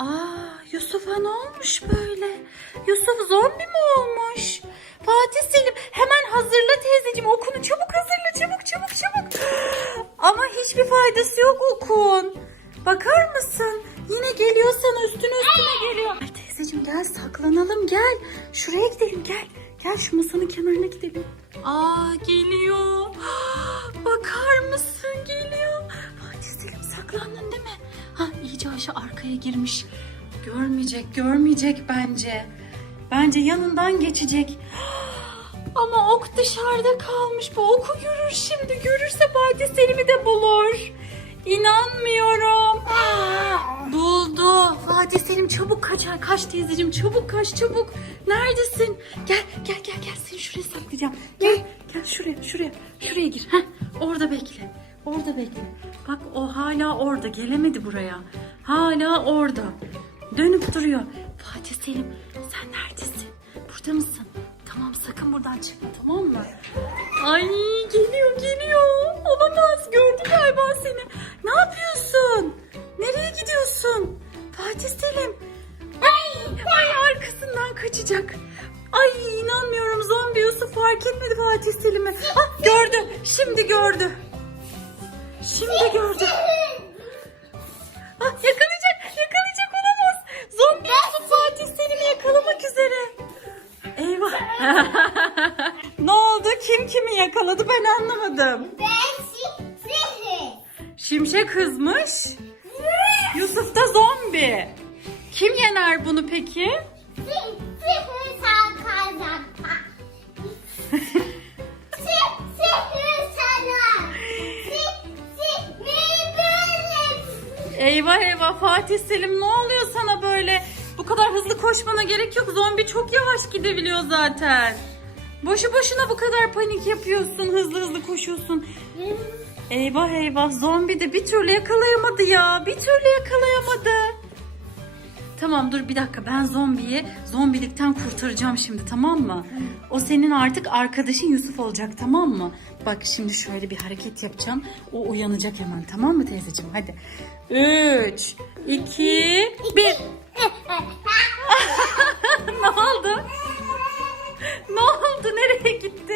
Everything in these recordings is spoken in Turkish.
Aa Yusuf'a ne olmuş böyle? Yusuf zombi mi olmuş? Fatih Selim hemen hazırla teyzeciğim okunu çabuk hazırla çabuk çabuk çabuk. Ama hiçbir faydası yok okun. Bakar mısın? Yine geliyor sana üstüne üstüne geliyor. Ay teyzeciğim gel saklanalım gel. Şuraya gidelim gel. Gel şu masanın kenarına gidelim. Aa geliyor. Bakar mısın geliyor. Fatih Selim saklandın değil mi? Aşağı arkaya girmiş. Görmeyecek görmeyecek bence. Bence yanından geçecek. Ama ok dışarıda kalmış. Bu oku görür şimdi. Görürse Fatih Selim'i de bulur. İnanmıyorum. Buldu. Fatih Selim çabuk kaç. Kaç teyzeciğim çabuk kaç çabuk. Neredesin? Gel gel gel gel seni şuraya saklayacağım. Gel gel şuraya şuraya. Şuraya gir. Heh, orada bekle. Orada bekle. Bak o hala orada. Gelemedi buraya. Hala orada. Dönüp duruyor. Fatih Selim sen neredesin? Burada mısın? Tamam sakın buradan çıkma tamam mı? Ay geliyor geliyor. Olamaz gördü galiba seni. Ne yapıyorsun? Nereye gidiyorsun? Fatih Selim. Ay, ay arkasından kaçacak. Ay inanmıyorum zombi Yusuf fark etmedi Fatih Selim'i. Ah gördü şimdi gördü. Ne oldu? Kim kimi yakaladı ben anlamadım. Ben sihir. Şimşek kızmış. Yusuf da zombi. Kim yener bunu peki? Eyvah eyvah Fatih Selim ne oluyor sana böyle? Kadar hızlı koşmana gerek yok. Zombi çok yavaş gidebiliyor zaten. Boşu boşuna bu kadar panik yapıyorsun. Hızlı hızlı koşuyorsun. Eyvah eyvah zombi de bir türlü yakalayamadı ya. Bir türlü yakalayamadı. Tamam dur bir dakika ben zombiyi zombilikten kurtaracağım şimdi tamam mı? O senin artık arkadaşın Yusuf olacak tamam mı? Bak şimdi şöyle bir hareket yapacağım. O uyanacak hemen tamam mı teyzeciğim? Hadi. 3, 2,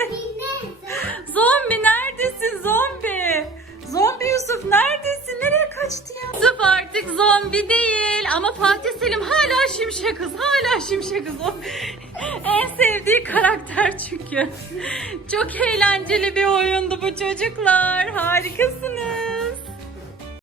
Gitti? Zombi neredesin zombi? Zombi Yusuf neredesin? Nereye kaçtı ya? Yusuf artık zombi değil ama Fatih Selim hala şimşek kız. Hala şimşek kız. O en sevdiği karakter çünkü. Çok eğlenceli bir oyundu bu çocuklar. Harikasınız.